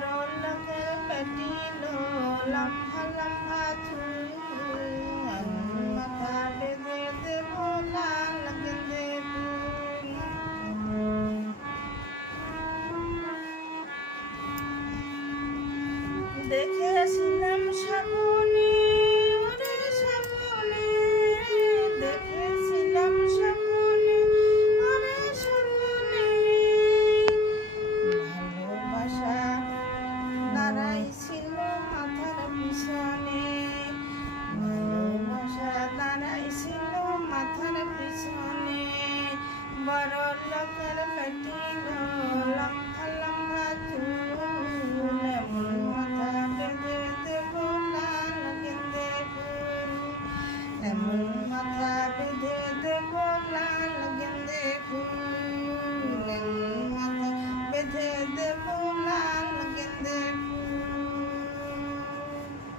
বড় লোকের পেটিল লম্বা লম্বা চুল, মাথা বেঁধে দেব লাল গেঁদে ফুল। দেখেছিলাম স্বপ্নে, ওরে স্বপ্নে, দেখেছিলাম স্বপ্নে, ওরে স্বপ্নে, ভালোবাসা দাঁড়াইছিল মাথার পিছনে, ভালোবাসা দাঁড়াইছিল মাথার পিছনে। বড় লোকের পেটিল লম্বা লম্বা চুল, এমন মাথা বেঁধে দেব লাল গেঁদে ফুল, এমন মাথা বেঁধে দেব লাল গেঁদে ফুল।